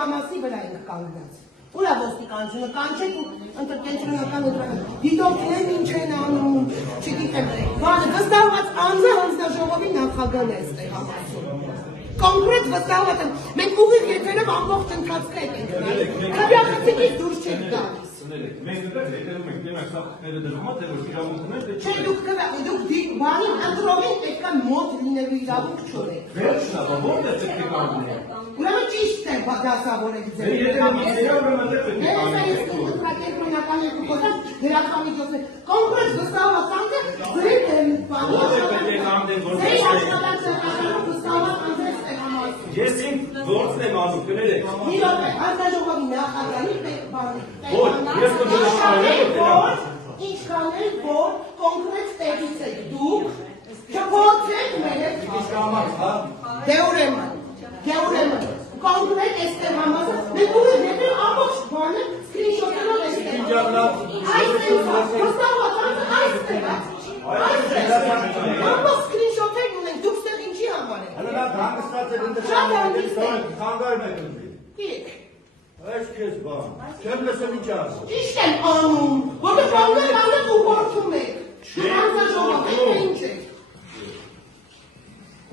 Համասի վրա ենք կանգնած։ Ուրա ոստիկանությունը կանչեք ու ընտրկենտրոնական ուտրական դիտորդներն ինչ են անում, չգիտեմ, բանը վստահված անձը հանձնաժողովի նախագահն է այստեղ Համասում։ Կոնկրետ վստահված եմ, մենք ուղիղ եթերով ամբողջ ընթացքը ենք գնալու։ Քվեախցիկից դուրս չենք գալիս։ Մենք հետևում ենք դեմք սախները դժվար թե ոչ իրավունքներ Չէ, դուք բանին ընտրողին պետք է մոտ լինելու իրավունք չորեք։ Վերջն է, որտեղ պետք է կանգնենք։ Ուրեմն ճիշտ է դասավորեք ձեր։ Եթե ուրեմն պետք է կանգնենք։ Ընտրակենտրոնական երկու խոսած դրամամիջոցներ կոնկրետ վստահված անձը գրել են բանի Ես ինձ գործն եմ անում, կներեք։ Մի րոպե, հանձնաժողովի նախագահի ինչքան էլ որ կոնկրետ տեղից եք դուք, չփորձեք մեր դե ուրեմն, կոնկրետ էստեղ համասը, մենք ուղիղ եթե ամբողջ բանը սկրինշոթերով էստեղ վստահված անձը այստեղ ամբողջ սկրինշոթերն ունենք, դուք ստեղ ինչի համար եք։ Հələ հանգստած եք Շատ հանգիստ եք։ Խանգարում եք ընտրի։ Կիք։ Այս քեզ բան։ Չեմ լսում ինչ ասում։ Ճիշտ եմ անում, որտեղ բաններ ու գործում եք։ Հանձնաժողով եք ինչ եք։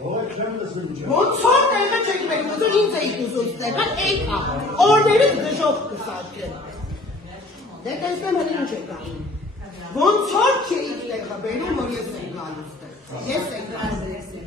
Ո՞ր չեմ լսում ինչ ասում։ Ոնց որ տեղը չեք մեկնություն ինձ էիք ուզում ստեղան, էիքա, օրներից դժով կսարկեն։ Դե տեսնեմ հենց ինչ եք անում։ Ոնց որ չէիք տեղը բերում, որ ես եմ գալուս տեղ։ Ես եմ գալուս։